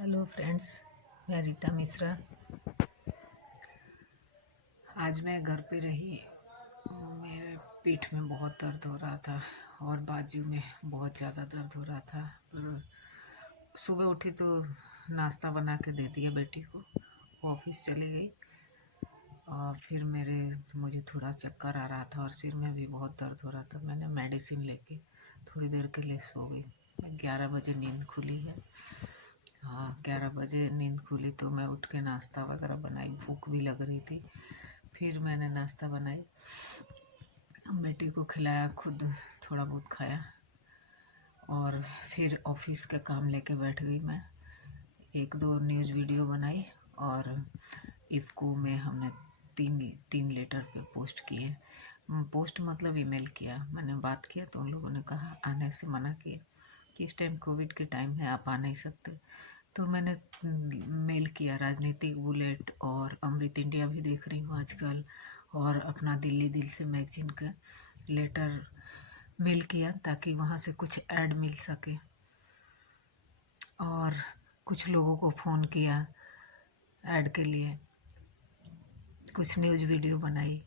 Hello friends, मैं रीता मिश्रा। आज मैं घर पे रही। मेरे पीठ में बहुत दर्द हो रहा था और बाजू में बहुत ज़्यादा दर्द हो रहा था। पर सुबह उठी तो नाश्ता बना के दे दिया बेटी को, ऑफिस चली गई। और फिर मुझे थोड़ा चक्कर आ रहा था और सिर में भी बहुत दर्द हो रहा था। मैंने मेडिसिन लेके थोड़ी देर के लिए सो गई। 11 बजे नींद खुली है। हाँ, 11 बजे नींद खुली तो मैं उठ के नाश्ता वगैरह बनाई। भूख भी लग रही थी। फिर मैंने नाश्ता बनाई, बेटी को खिलाया, खुद थोड़ा बहुत खाया और फिर ऑफिस का काम लेके बैठ गई मैं। 1-2 न्यूज़ वीडियो बनाई और इफ़को में हमने तीन लेटर पे पोस्ट किए। पोस्ट मतलब ईमेल किया। मैंने बात किया तो उन लोगों ने कहा, आने से मना किया कि इस टाइम कोविड के टाइम है, आप आ नहीं सकते। तो मैंने मेल किया राजनीतिक बुलेट और अमृत इंडिया भी देख रही हूँ आजकल, और अपना दिल्ली दिल से मैगजीन का लेटर मेल किया ताकि वहाँ से कुछ ऐड मिल सके। और कुछ लोगों को फ़ोन किया ऐड के लिए, कुछ न्यूज़ वीडियो बनाई,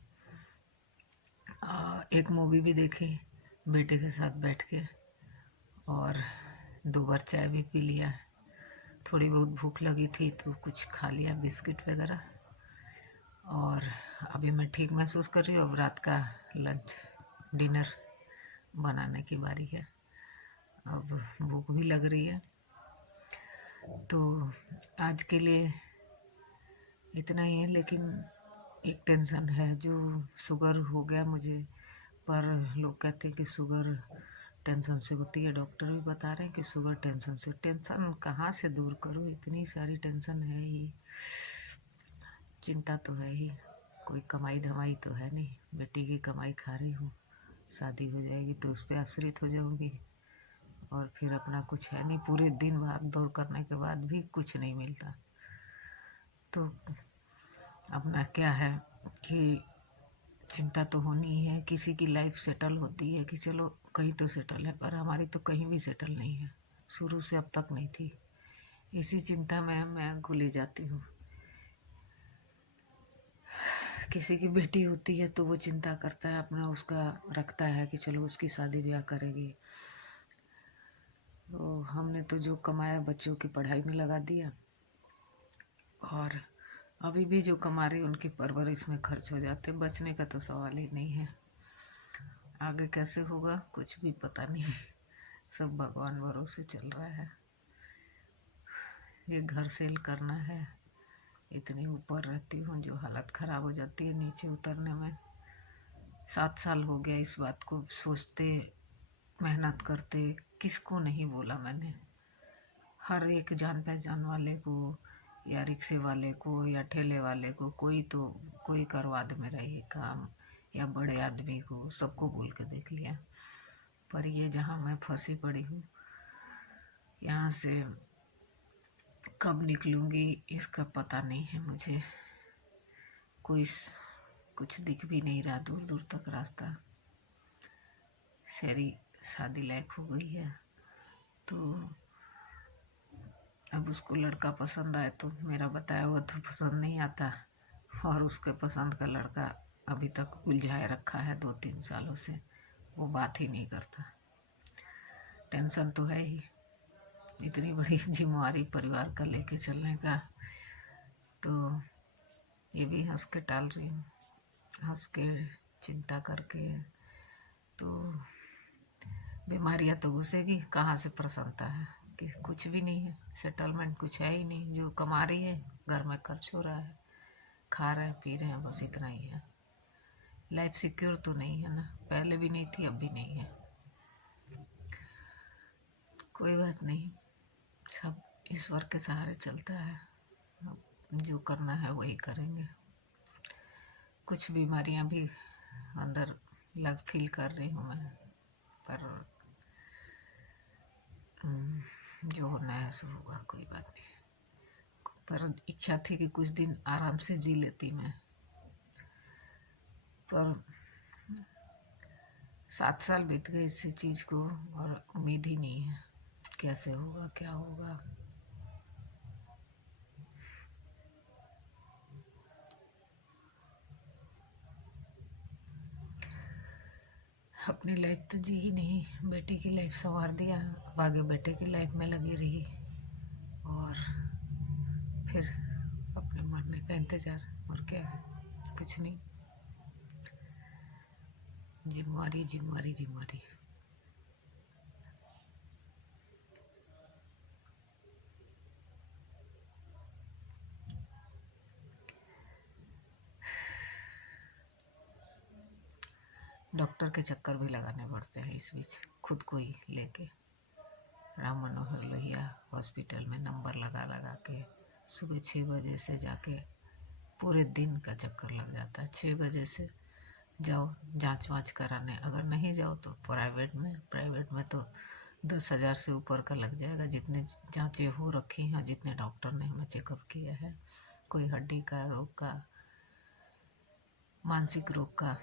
एक मूवी भी देखी बेटे के साथ बैठ के, और 2 बार चाय भी पी लिया। थोड़ी बहुत भूख लगी थी तो कुछ खा लिया, बिस्किट वगैरह। और अभी मैं ठीक महसूस कर रही हूँ। अब रात का लंच डिनर बनाने की बारी है। अब भूख भी लग रही है। तो आज के लिए इतना ही है, लेकिन एक टेंशन है जो शुगर हो गया मुझे। पर लोग कहते हैं कि शुगर टेंशन से होती है। डॉक्टर भी बता रहे हैं कि शुगर टेंशन से। टेंशन कहाँ से दूर करूँ, इतनी सारी टेंशन है ही, चिंता तो है ही। कोई कमाई धमाई तो है नहीं, बेटी की कमाई खा रही हूँ। शादी हो जाएगी तो उस पर आश्रित हो जाऊँगी और फिर अपना कुछ है नहीं। पूरे दिन भाग दौड़ करने के बाद भी कुछ नहीं मिलता। तो अपना क्या है कि चिंता तो होनी ही है। किसी की लाइफ सेटल होती है कि चलो कहीं तो सेटल है, पर हमारी तो कहीं भी सेटल नहीं है, शुरू से अब तक नहीं थी। इसी चिंता में मैं घुली जाती हूँ। किसी की बेटी होती है तो वो चिंता करता है, अपना उसका रखता है कि चलो उसकी शादी ब्याह करेगी। तो हमने तो जो कमाया बच्चों की पढ़ाई में लगा दिया, और अभी भी जो कमा रही उनकी परवरिश में खर्च हो जाते। बचने का तो सवाल ही नहीं है। आगे कैसे होगा कुछ भी पता नहीं, सब भगवान भरोसे चल रहा है। ये घर सेल करना है, इतनी ऊपर रहती हूँ जो हालत ख़राब हो जाती है नीचे उतरने में। 7 साल हो गया इस बात को सोचते, मेहनत करते। किसको नहीं बोला मैंने, हर एक जान पहचान वाले को या रिक्शे वाले को या ठेले वाले को, कोई करवा दे मेरा ये काम, या बड़े आदमी को, सबको बोल के देख लिया। पर ये जहाँ मैं फंसी पड़ी हूँ, यहाँ से कब निकलूँगी इसका पता नहीं है मुझे। कुछ दिख भी नहीं रहा, दूर दूर तक रास्ता। शेरी शादी लायक हो गई है तो अब उसको लड़का पसंद आए तो मेरा बताया हुआ तो पसंद नहीं आता, और उसके पसंद का लड़का अभी तक उलझाए रखा है 2-3 सालों से। वो बात ही नहीं करता। टेंशन तो है ही, इतनी बड़ी जिम्मेवारी परिवार का लेके चलने का। तो ये भी हंस के टाल रही हूँ, हंस के चिंता करके। तो बीमारियाँ तो घुसेगी, कहाँ से प्रसन्नता है कि कुछ भी नहीं है, सेटलमेंट कुछ है ही नहीं। जो कमा रही है घर में खर्च हो रहा है, खा रहे हैं पी रहे हैं, बस इतना ही है। लाइफ सिक्योर तो नहीं है ना, पहले भी नहीं थी अब भी नहीं है। कोई बात नहीं, सब ईश्वर के सहारे चलता है। अब जो करना है वही करेंगे। कुछ बीमारियां भी अंदर फील कर रही हूँ मैं, पर जो होना है सो होगा, कोई बात नहीं। पर इच्छा थी कि कुछ दिन आराम से जी लेती मैं, पर 7 साल बीत गए इसी चीज़ को और उम्मीद ही नहीं है कैसे होगा क्या होगा। अपनी लाइफ तो जी ही नहीं, बेटी की लाइफ संवार दिया, अब आगे बेटे की लाइफ में लगी रही और फिर अपने मरने का इंतज़ार। और क्या है, कुछ नहीं। जिम्मेवारी जिम्मेवारी जिम्मेवारी। डॉक्टर के चक्कर भी लगाने पड़ते हैं इस बीच, खुद को ही लेके। राम मनोहर लोहिया हॉस्पिटल में नंबर लगा लगा के सुबह 6 बजे से जाके पूरे दिन का चक्कर लग जाता है। 6 बजे से जाओ जांच वाँच कराने, अगर नहीं जाओ तो प्राइवेट में तो 10,000 से ऊपर का लग जाएगा। जितने जांचें हो रखी हैं, जितने डॉक्टर ने हमें चेकअप किया है, कोई हड्डी का रोग का, मानसिक रोग का।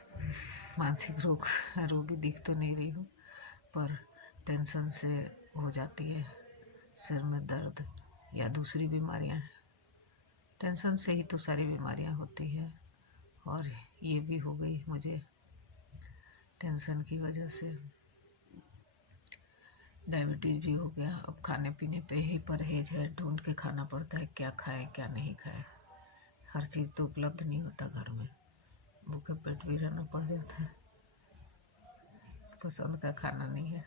मानसिक रोगी दिख तो नहीं रही हूँ, पर टेंशन से हो जाती है सिर में दर्द या दूसरी बीमारियाँ। टेंशन से ही तो सारी बीमारियाँ होती हैं, और ये भी हो गई मुझे टेंशन की वजह से। डायबिटीज़ भी हो गया। अब खाने पीने पे ही परहेज है, ढूंढ के खाना पड़ता है क्या खाए क्या नहीं खाए। हर चीज़ तो उपलब्ध नहीं होता घर में, भूखे पेट भी रहना पड़ जाता है, पसंद का खाना नहीं है।